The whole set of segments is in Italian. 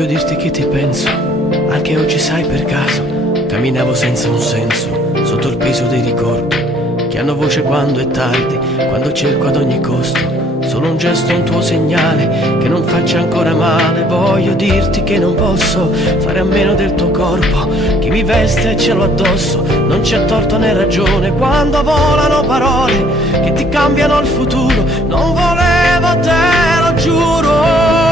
Voglio dirti che ti penso, anche oggi sai per caso, camminavo senza un senso, sotto il peso dei ricordi, che hanno voce quando è tardi, quando cerco ad ogni costo, solo un gesto, un tuo segnale, che non faccia ancora male. Voglio dirti che non posso fare a meno del tuo corpo, che mi veste e ce l'ho addosso, non c'è torto né ragione, quando volano parole che ti cambiano il futuro, non volevo te, lo giuro.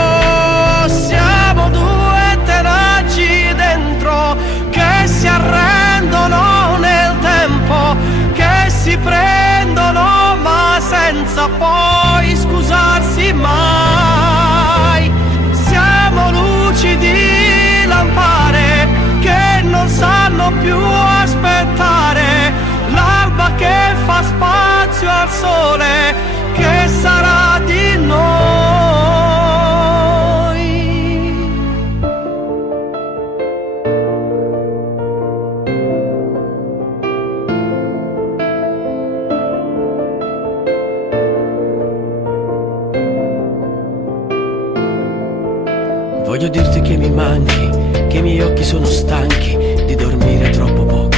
Siamo due tenaci dentro, che si arrendono nel tempo, che si prendono ma senza poi scusarsi mai. Siamo luci di lampare che non sanno più aspettare, l'alba che fa spazio al sole, che sarà di noi. Voglio dirti che mi manchi, che i miei occhi sono stanchi di dormire troppo poco,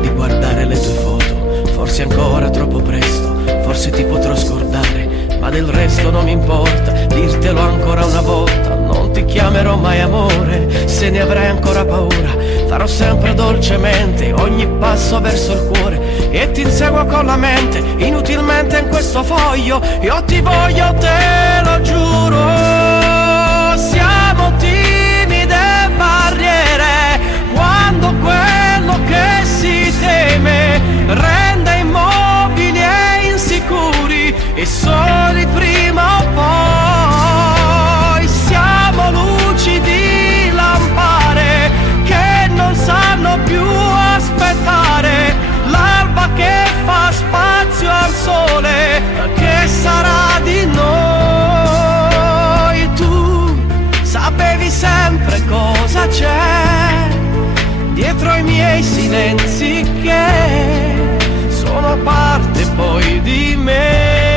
di guardare le tue foto, forse ancora troppo presto, forse ti potrò scordare, ma del resto non mi importa, dirtelo ancora una volta, non ti chiamerò mai amore, se ne avrai ancora paura, farò sempre dolcemente ogni passo verso il cuore e ti inseguo con la mente, inutilmente in questo foglio, io ti voglio, te lo giuro. Siamo timide barriere, quando quello che si teme rende immobili e insicuri e soli prima o poi. Siamo luci di lampare che non sanno più aspettare, l'alba che fa spazio al sole, che sarà di noi. Tu sapevi sempre cosa c'è dietro i miei silenzi, che sono parte poi di me.